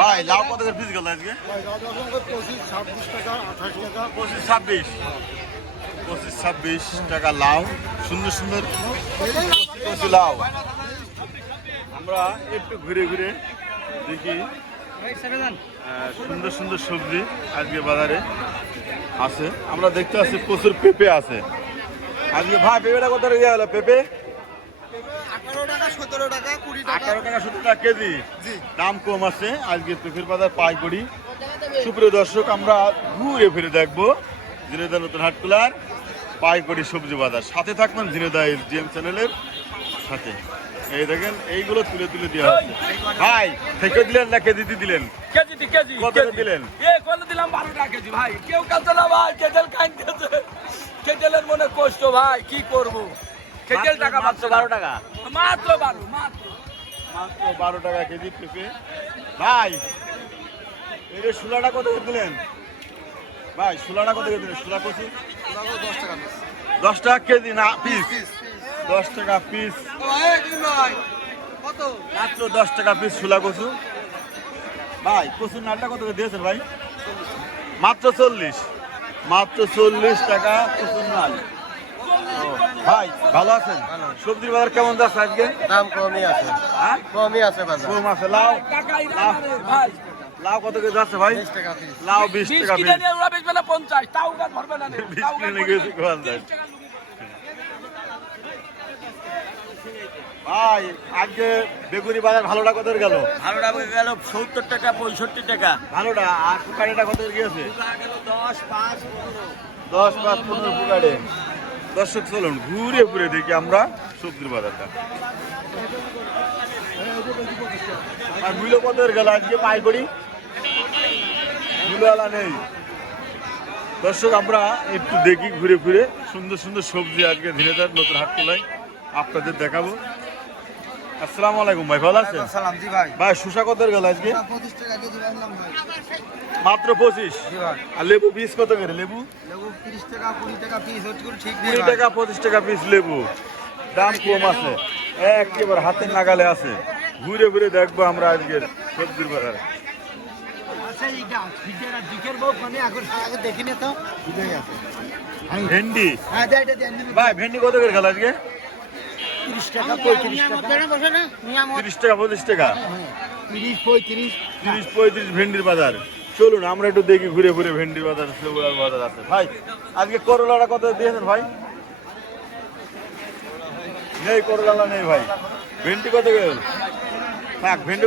ভাই লাউ কত করে পিস গেল আজকে? 25, 26 টাকা লাউ। সুন্দর সুন্দর কচি লাউ। আমরা একটু ঘুরে ঘুরে দেখি সুন্দর সুন্দর সবজি আজকে বাজারে আছে। আমরা দেখতে পাচ্ছি প্রচুর পেঁপে আছে আজকে। ভাই পেঁপেটা কত টাকা হলো? পেঁপে 18 টাকা 17 টাকা 20 টাকা 18 টাকা 17 টাকা কেজি। দাম কম আছে আজকে পেঁপের বাজার পাইকারি। সুপ্রিয় দর্শক, আমরা ঘুরে ফিরে দেখবো ঝিনাইদহ নতুন হাটকুলার পাইকারি সবজি বাজার। সাথে থাকবেন ঝিনাইদহ জিএম চ্যানেলের সাথে। এই দেখেন এইগুলো তুলে তুলে দেওয়া হচ্ছে। ভাই থেকে দিলেন না কেজি দিলেন? কেজি কত দিলেন? কত দিলাম? 12 টাকা কেজি ভাই। কেউ কাছে না ভাই, কেটেল খাইতেছে। কেটেলের মনে কষ্ট ভাই, কি করব? কেটেল টাকা মাত্র 12 টাকা, মাত্র 12 টাকা কেজি পেঁপে। ভাই এই যে শুলাটা কত করে দিলেন? ভাই শুলাটা কত করে দিলেন? শুলা কচু 10 টাকা পিস। 10 টাকা কেজি না পিস? 10 টাকা পিস, কত? মাত্র 10 টাকা পিস শুলা কচু। ভাই কচুর নালটা কত করে দিয়েছেন ভাই? মাত্র 40 টাকা কচুর নাল। ভাই ভালো আছেন? সবজির বাজার কেমন যাচ্ছে আজকে? দাম কমই আছে, হ্যাঁ কমই আছে বাজার। কম আছে। লাউ ভাই। লাউ কত করে যাচ্ছে ভাই? 20 টাকা পিস। লাউ 20 টাকা পিস। কিনে নিয়ে ওরা বেচবে না 50, তাও গাছ ভরবে না। 20 কিনে গেছে কোয়াল যায়। ভাই আজকে বেগুনি বাজার ভালোটা কত গেল? ভালোটা গেল 70 টাকা 65 টাকা। ভালোটা। আর পুকারিটা কত গিয়েছে? 10, 5, 10, 5, 15 পুকারে। দর্শক চলুন ঘুরে ঘুরে দেখি আমরা সবজির বাজারটা। আর মূল্য কত গেল আজকে পাইকারি? মূল্যওয়ালা নেই। দর্শক আমরা একটু দেখি ঘুরে ঘুরে সুন্দর সুন্দর সবজি আজকে ঝিনাইদহ নতুন হাটকুলায় আপনাদের দেখাবো। আসসালামু আলাইকুম ভাই, ভালো আছেন? সালাম জি ভাই। ভাই শসা কত গেল আজকে? 25 টাকা কেজি রাখলাম ভাই। মাত্র 25। জি ভাই। আর লেবু পিস কত করে? লেবু লেবু 30 টাকা 20 টাকা পিস হচ্ছে ঠিক নেই 20 ভাই। টাকা 25 টাকা পিস লেবু। দাম কম আছে, একেবারে হাতের নাগালে আছে। ঘুরে ঘুরে দেখবো আমরা আজকের সবজির বাজারে। আচ্ছা এইটা ফিডার দিকের বউ মানে আগে দেখিনি তো বুঝাই আছে। ভেন্ডি হ্যাঁ এটা দেন। ভাই ভেন্ডি কত করে গেল আজকে? 30 টাকা 35 টাকা। 30 টাকা 25 টাকা। 30 35 30-35 ভেন্ডির বাজার। চলুন আমরা একটু দেখি ঘুরে ঘুরে ভেন্ডির বাজার সেগুলোর বাজার আছে। ভাই আজকে করলাটা কত দিয়েছেন ভাই? নেই করলা নেই ভাই। ভেন্ডি কত গেল? থাক ভেন্ডি